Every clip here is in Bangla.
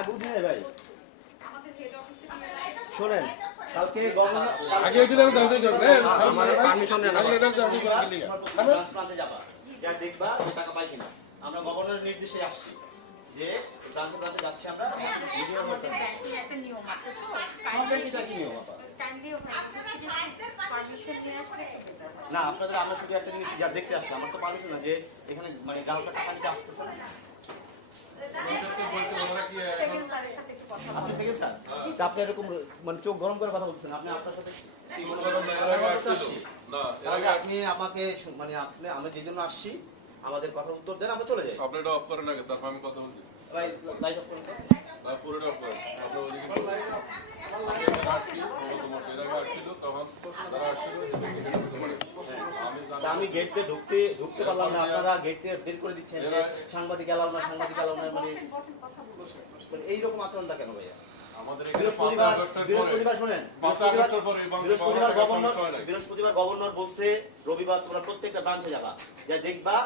হ্যাঁ বুঝি নাই ভাই। শোনেন কালকে গভর্নর আগে ওইটা দেখো দাও দাও পারমিশন নেন আগে এটা দাও দাও ট্রান্সপ্লান্টে যাবা। যা দেখবা টাকা পাই কিনা। আমরা গভর্নরের নির্দেশে আসছি যে যাচ্ছি। না আপনাদের আমরা শুধু একটা জিনিস যা দেখতে আসছি। আমার তো পারছি না যে এখানে মানে গালটা টাকা নিতে আসতেছে না সেকেন্ড স্যারের সাথে একটু কথা আপনি কথা আমাকে মানে আপনি আমি যে জন্য আসছি আমাদের কথার উত্তর দেন আমরা চলে যাই আপনি এটা অফ করেন আগে তারপর আমি কথা বলছি তখন তারা আসছিল আমি গেট দিয়ে ঢুকতে ঢুকতে পারলাম না। আপনারা গেট দিয়ে বের করে দিচ্ছেন যে সাংবাদিক এলাও না সাংবাদিক এলাও না মানে মানে এইরকম আচরণটা কেন ভাইয়া। বৃহস্পতিবার গভর্নর বলছে রবিবার তোমরা প্রত্যেকটা ব্রাঞ্চে যাবা যা দেখবা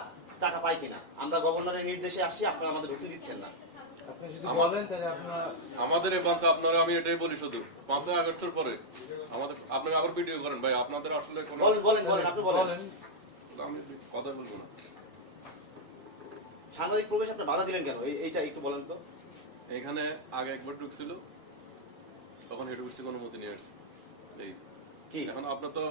টাকা পাই কিনা। আমরা গভর্নরের নির্দেশে আসছি আপনারা আমাদের ঢুকতে দিচ্ছেন না। আমাদের এই আপনারা আমি এটাই বলি শুধু। পাঁচই আগস্টের পরে আমাদের আপনি আবার ভিডিও করেন ভাই আপনাদের আসলে কোনো বলেন বলেন বলেন আপনি বলেন। বলেন। আমি কথা বলব না। সাংবাদিক প্রবেশ আপনি বাধা দিলেন কেন? এইটা একটু বলেন তো। এখানে আগে একবার ঢুকছিল তখন হেড অফিসে কোনো অনুমতি নিয়ে আসছে। এই কি? এখন আপনার তো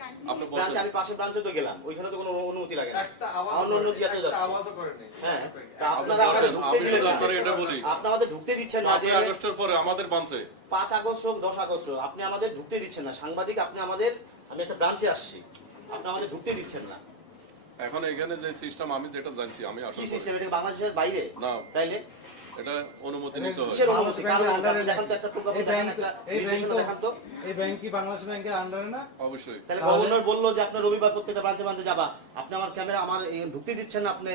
আমি পাশে ব্রাঞ্চে তো গেলাম ওইখানে তো কোনো অনুমতি লাগে না। একটা আওয়াজ অন্য অন্য করে- জায়গায় একটা যাচ্ছে। আওয়াজও করেনি। হ্যাঁ তা আপনি আপনারা আমাদের ঢুকতে দিলেন না। আপনারা এটা বলি। আপনি আমাদের ঢুকতে দিচ্ছেন না যে আগস্টের পরে আমাদের বাঞ্চে পাঁচ আগস্ট হোক দশ আগস্ট হোক আপনি আমাদের ঢুকতে দিচ্ছেন না। সাংবাদিক আপনি আমাদের আমি একটা ব্রাঞ্চে আসছি। আপনি আমাদের ঢুকতে দিচ্ছেন না। এখন এখানে যে সিস্টেম আমি যেটা জানছি আমি কি সিস্টেম এটা বাংলাদেশের বাইরে? না। তাইলে? এটা অনুমতি নিতে হয় ব্যাংকের আপনি দেখান তো একটা প্রজ্ঞাপন এই ব্যাংক একটা এই ব্যাংক নির্দেশনা তো দেখান তো। এই ব্যাংক কি বাংলাদেশ ব্যাংকের আন্ডারে না? অবশ্যই। তাহলে তাহলে- গভর্নর বলল যে আপনার রবিবার প্রত্যেকটা ব্রাঞ্চে ব্রাঞ্চে যাবা। আপনি আমার ক্যামেরা আমার ঢুকতে দিচ্ছেন না আপনি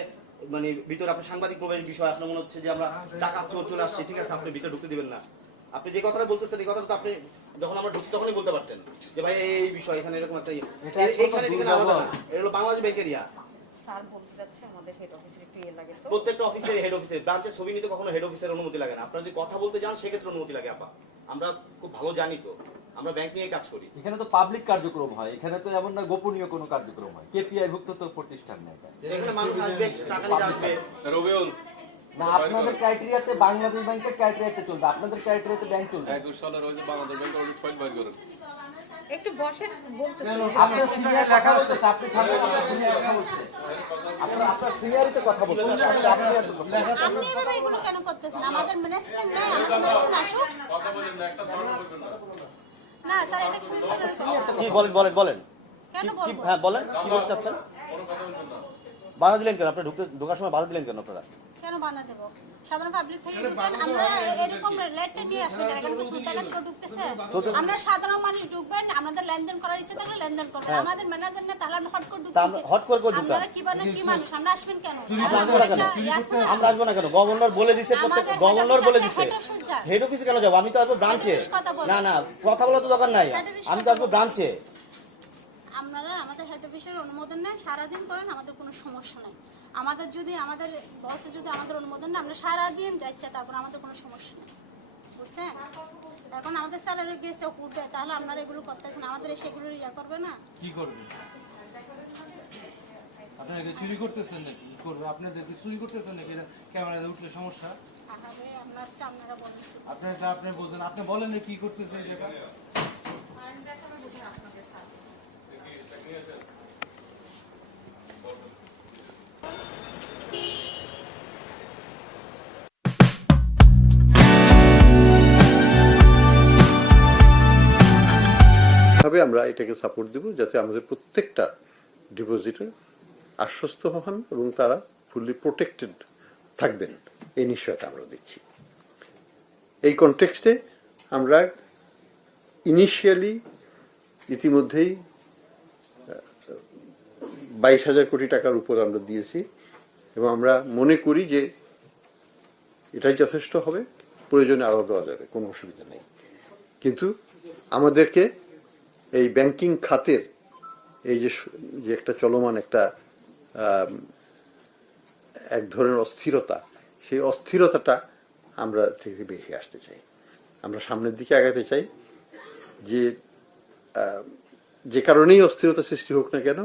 মানে ভিতরে আপনি সাংবাদিক প্রবেশ বিষয় আপনার মনে হচ্ছে যে আমরা টাকা চোর চলে আসছি ঠিক আছে আপনি ভিতরে ঢুকতে দিবেন না। আপনি যে কথাটা বলতেছেন এই কথাটা তো আপনি যখন আমরা ঢুকছি তখনই বলতে পারতেন। যে ভাই এই বিষয় এখানে এরকম একটা ইয়ে। এটা এ- একদম এইখানে এখানে আলাদা না। এটা হলো বাংলাদেশ ব্যাংকের ইয়া। স্যার বলতে যাচ্ছে আমাদের হেড অফিসের একটু ইয়ে লাগে তো। প্রত্যেকটা অফিসের হেড অফিসে ব্রাঞ্চের ছবি নিতে কখনো হেড অফিসের অনুমতি লাগে না। আপনারা যদি কথা বলতে যান সেক্ষেত্রে অনুমতি লাগে আপা। আমরা খুব ভালো জানি তো। আমরা ব্যাংক নিয়ে কাজ করি। এখানে তো পাবলিক কার্যক্রম হয়। এখানে তো এমন না গোপনীয় কোনো কার্যক্রম হয়। কেপিআই ভুক্ত তো প্রতিষ্ঠান নেই। এখানে। মানুষ আসবে টাকা নিতে আসবে। রবিউল। না আপনাদের ক্রাইটেরিয়াতে বাংলাদেশ ব্যাংকের ক্রাইটেরিয়াতে চলবে। আপনাদের ক্রাইটেরিয়াতে ব্যাংক চলবে। একুশ সালের হয়েছে বাংলাদেশ ব্যাংক অডিট ফাইল বাইর করেন একটু বসেন বলতেছি। আপনার সিনিয়র কথা বলতেছে আপনি থাকবেন আপনার সিনিয়র কথা বলছে আপনার আপনার সিনিয়রই তো কথা বলছে আপনার senior তো কথা বলছে। আপনি এভাবে এগুলো কেন করতেছেন? আমাদের ম্যানেজমেন্ট নেই আমাদের ম্যানেজমেন্ট আসুক। কথা বলেন না একটা সাউন্ড করবেন না না স্যার এটা কি বলেন বলেন বলেন। কি- হ্যাঁ বলেন কি বলতে চাচ্ছেন? কোনো কথা বাধা দিলেন কেন? আপনি ঢুকতে ঢোকার সময় বাধা দিলেন কেন আপনারা? কেন বানা দেবো? সাধারণ পাবলিক থেকে ঢুকেন আমরা এরকম লেটে নিয়ে আসবেন কেন? এখানে কি সুলতাগাত কেউ ঢুকতেছে? আমরা সাধারণ মানুষ ঢুকবেন আমাদের লেনদেন করার ইচ্ছে থাকলে লেনদেন করবেন। আমাদের ম্যানেজার না তাহলে আমরা হট করে আমরা হট করে। আপনারা কি বানা কি মানুষ? আমরা আসবেন কেন? আমরা আসব না কেন? আছে আমরা আসব না কেন? গভর্নর বলে দিছে প্রত্যেক গভর্নর বলে যান। হেড অফিসে কেন যাব? আমি তো আসব ব্রাঞ্চে। না না কথা বলা তো দরকার নাই। আমি তো আসব ব্রাঞ্চে আপনারা আমাদের হেড অফিসের অনুমোদন নেন সারাদিন করেন আমাদের কোনো সমস্যা নাই। আমাদের যদি আমাদের বসে যদি আমাদের অনুমোদন না আমরা সারাদিন যা ইচ্ছা তা করে আমাদের কোনো সমস্যা নেই। বুঝছেন? এখন আমাদের স্যালারি গেছে উঠে তাহলে আপনারা এগুলো করতেছেন আমাদের সেগুলো ইয়া করবে না? কি করবে? আপনারা কি চুরি করতেছেন নাকি? কি করবে? আপনাদের কি চুরি করতেছেন নাকি? ক্যামেরাতে উঠলে সমস্যা? আপনারা আপনি বোঝেন। আপনি বলেন যে কি করতেছেন যেটা ভাবে আমরা এটাকে সাপোর্ট দিব যাতে আমাদের প্রত্যেকটা ডিপোজিটর আশ্বস্ত হন এবং তারা ফুললি প্রোটেক্টেড থাকবেন। এই নিশ্চয়তা আমরা দিচ্ছি। এই কনটেক্সটে আমরা ইনিশিয়ালি ইতিমধ্যেই বাইশ হাজার কোটি টাকার উপর আমরা দিয়েছি এবং আমরা মনে করি যে এটাই যথেষ্ট হবে। প্রয়োজনে আরও দেওয়া যাবে, কোনো অসুবিধা নেই। কিন্তু আমাদেরকে এই ব্যাংকিং খাতের এই যে যে একটা চলমান একটা এক ধরনের অস্থিরতা, সেই অস্থিরতাটা আমরা থেকে বেরিয়ে আসতে চাই। আমরা সামনের দিকে আগাতে চাই যে যে কারণেই অস্থিরতা সৃষ্টি হোক না কেন,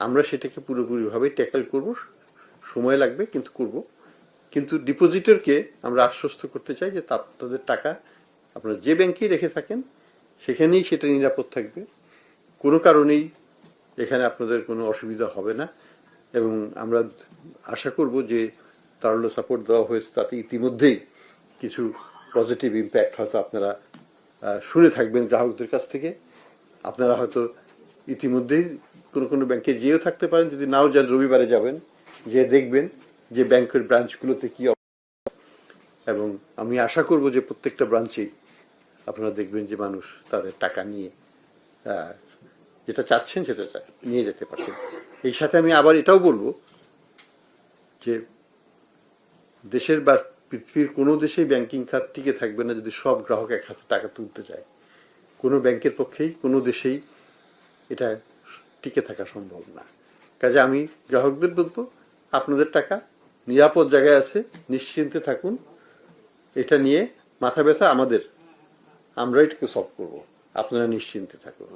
আমরা সেটাকে পুরোপুরিভাবে ট্যাকেল করব, সময় লাগবে কিন্তু করব। কিন্তু ডিপোজিটরকে আমরা আশ্বস্ত করতে চাই যে তাদের টাকা আপনারা যে ব্যাংকেই রেখে থাকেন সেখানেই সেটা নিরাপদ থাকবে কোনো কারণেই এখানে আপনাদের কোনো অসুবিধা হবে না এবং আমরা আশা করব যে তারল্য সাপোর্ট দেওয়া হয়েছে তাতে ইতিমধ্যেই কিছু পজিটিভ ইম্প্যাক্ট হয়তো আপনারা শুনে থাকবেন গ্রাহকদের কাছ থেকে আপনারা হয়তো ইতিমধ্যেই কোনো কোনো ব্যাংকে যেও থাকতে পারেন, যদি নাও যান রবিবারে যাবেন যে দেখবেন যে ব্যাংকের ব্রাঞ্চগুলোতে কি। এবং আমি আশা করব যে প্রত্যেকটা ব্রাঞ্চেই আপনারা দেখবেন যে মানুষ তাদের টাকা নিয়ে যেটা চাচ্ছেন সেটা নিয়ে যেতে পারছেন। এই সাথে আমি আবার এটাও বলব যে দেশের বা পৃথিবীর কোনো দেশেই ব্যাংকিং খাত টিকে থাকবে না যদি সব গ্রাহক এক হাতে টাকা তুলতে যায় কোনো ব্যাংকের পক্ষেই, কোনো দেশেই এটা টিকে থাকা সম্ভব না। কাজে আমি গ্রাহকদের বলব, আপনাদের টাকা নিরাপদ জায়গায় আছে, নিশ্চিন্তে থাকুন। এটা নিয়ে মাথা ব্যথা আমাদের আমরা এটাকে সলভ করব। আপনারা নিশ্চিন্তে থাকুন।